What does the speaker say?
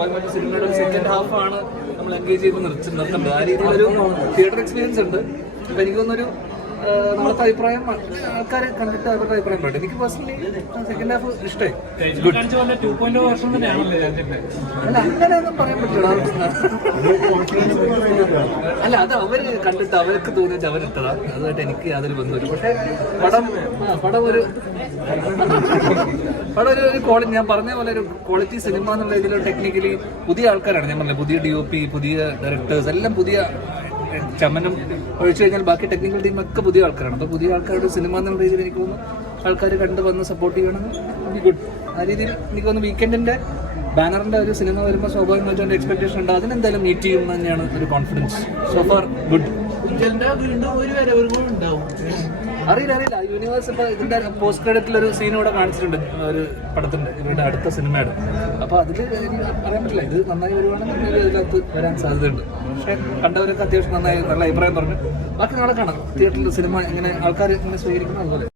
സ്വാഭാവികമായിട്ട് സിനിമയുടെ ഒരു സെക്കൻഡ് ഹാഫാണ് നമ്മൾ എൻഗേജ് ചെയ്ത് നിർത്തേണ്ടത്. ആ രീതിയിലൊരു തിയേറ്റർ എക്സ്പീരിയൻസ് ഉണ്ട്. അപ്പം എനിക്ക് തോന്നുന്നൊരു നമ്മളത്തെ അഭിപ്രായം ആൾക്കാരെ കണ്ടിട്ട് അവരുടെ അഭിപ്രായം പറയട്ടെ. എനിക്ക് പേഴ്സണലി സെക്കൻഡ് ഹാഫ് ഇഷ്ടമായി. അല്ല, അങ്ങനെയൊന്നും പറയാൻ പറ്റില്ല. അല്ല, അത് അവർ കണ്ടിട്ട് അവർക്ക് തോന്നിയിട്ട് അവരിട്ടതാണ്. അതുമായിട്ട് എനിക്ക് യാതൊരു ബന്ധമില്ല. പക്ഷേ പടം ഒരു ക്വാളിറ്റി, ഞാൻ പറഞ്ഞ പോലെ ഒരു ക്വാളിറ്റി സിനിമ എന്നുള്ള ഇതിൽ ടെക്നിക്കലി പുതിയ ആൾക്കാരാണ്. ഞാൻ പറഞ്ഞത് പുതിയ DOP, പുതിയ ഡയറക്ടേഴ്സ്, എല്ലാം പുതിയ. ചമനം ഒഴിച്ചു കഴിഞ്ഞാൽ ബാക്കി ടെക്നിക്കൽ ടീമൊക്കെ പുതിയ ആൾക്കാരാണ്. അപ്പോൾ പുതിയ ആൾക്കാരുടെ സിനിമ എന്നുള്ള രീതിയിൽ എനിക്ക് തോന്നുന്നു ആൾക്കാർ കണ്ട് വന്ന് സപ്പോർട്ട് ചെയ്യണമെന്ന് ഗുഡ്. ആ രീതിയിൽ എനിക്ക് തോന്നുന്നു വീക്കെൻഡിന്റെ ബാനറിന്റെ ഒരു സിനിമ വരുമ്പോൾ സ്വാഭാവികമായിട്ടും എൻ്റെ എക്സ്പെക്ടേഷൻ ഉണ്ട്. അതിനെന്തായാലും മീറ്റ് ചെയ്യുമെന്ന് തന്നെയാണ് ഒരു കോൺഫിഡൻസ്. So far good. അറിയില്ല, യൂണിവേഴ്സ് ഇപ്പോൾ ഇതിൻ്റെ പോസ്റ്റ് ക്രെഡിറ്റിൽ ഒരു സീൻ ഇവിടെ കാണിച്ചിട്ടുണ്ട്, ഒരു പടത്തിൻ്റെ ഇവരുടെ അടുത്ത സിനിമയുടെ. അപ്പോൾ അതിൽ എനിക്ക് പറയാൻ പറ്റില്ല. ഇത് നന്നായി വരുവാണെങ്കിൽ ഇതിനകത്ത് വരാൻ സാധ്യതയുണ്ട്. പക്ഷേ കണ്ടവരൊക്കെ അത്യാവശ്യം നന്നായി നല്ല അഭിപ്രായം പറഞ്ഞു. ബാക്കി നാളെ കാണാം തിയേറ്ററിൽ സിനിമ എങ്ങനെ ആൾക്കാർ എങ്ങനെ സ്വീകരിക്കണം അതുപോലെ.